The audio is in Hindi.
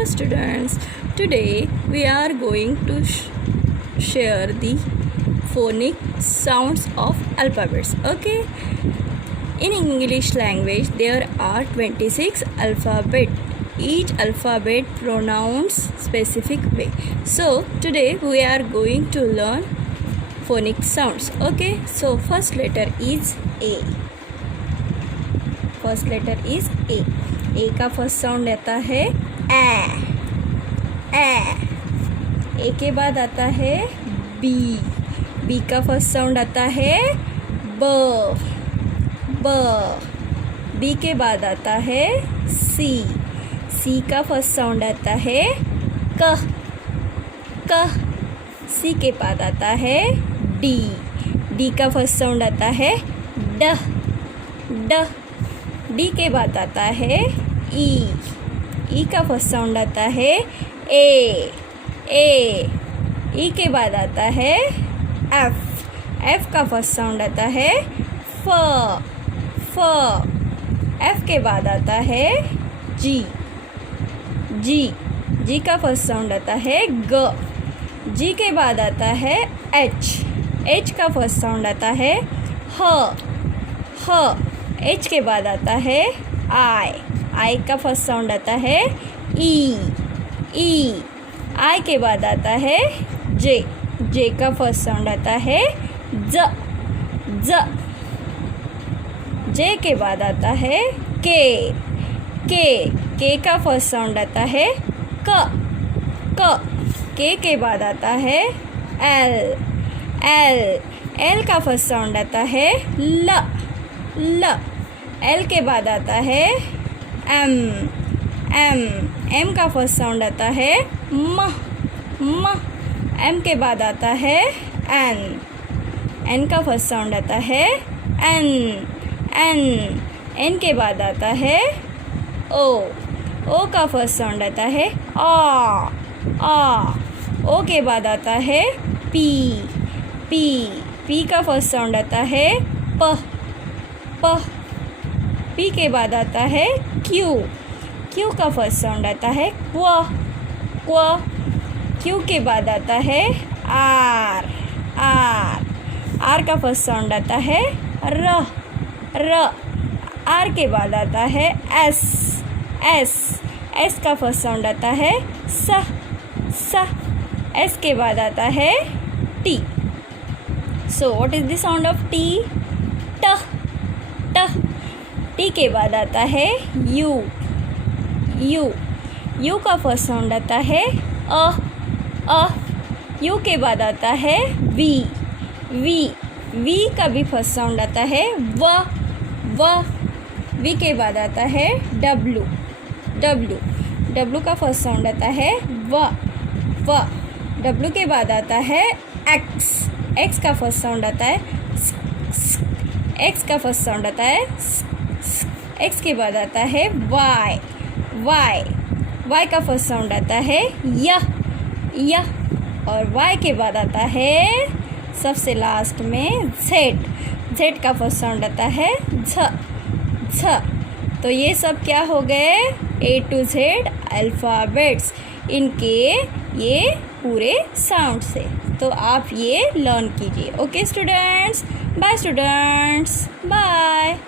Hello students, today we are going to share the phonic sounds of alphabets. Okay, in English language there are 26 alphabet. Each alphabet pronounced specific way. So today we are going to learn phonic sounds. Okay, so first letter is A. First letter is A का फर्स्ट साउंड आता है ए के बाद आता है बी का फर्स्ट साउंड आता है ब बी के बाद आता है सी का फर्स्ट साउंड आता है क सी के बाद आता है डी का फर्स्ट साउंड आता है ड डी के बाद आता है ई का फर्स्ट साउंड आता है ए ई के बाद आता है एफ का फर्स्ट साउंड आता है फ एफ के बाद आता है जी का फर्स्ट साउंड आता है जी के बाद आता है एच का फर्स्ट साउंड आता है ह एच के बाद आता है आई का फर्स्ट साउंड आता है ई आई के बाद आता है जे का फर्स्ट साउंड आता है ज जे के बाद आता है के का फर्स्ट साउंड आता है के बाद आता है एल का फर्स्ट साउंड आता है ल एल के बाद आता है एम का फर्स्ट साउंड आता है म एम के बाद आता है एन का फर्स्ट साउंड आता है एन के बाद आता है ओ का फर्स्ट साउंड आता है ओ के बाद आता है पी का फर्स्ट साउंड आता है पी के बाद आता है क्यू का फर्स्ट साउंड आता है क्यू के बाद आता है आर का फर्स्ट साउंड आता है र आर के बाद आता है एस का फर्स्ट साउंड आता है स एस के बाद आता है T. So what is the sound of T? ट टी के बाद आता है यू का फर्स्ट साउंड आता है अ यू के बाद आता है वी का भी फर्स्ट साउंड आता है व वी के बाद आता है डब्लू का फर्स्ट साउंड आता है व डब्लू के बाद आता है एक्स का फर्स्ट साउंड आता है एक्स का फर्स्ट साउंड आता है एक्स के बाद आता है वाई का फर्स्ट साउंड आता है य और वाई के बाद आता है सबसे लास्ट में जेड का फर्स्ट साउंड आता है झ. तो ये सब क्या हो गए? A to Z अल्फ़ाबेट्स, इनके ये पूरे साउंड से. तो आप ये लर्न कीजिए. Okay students, bye students, bye.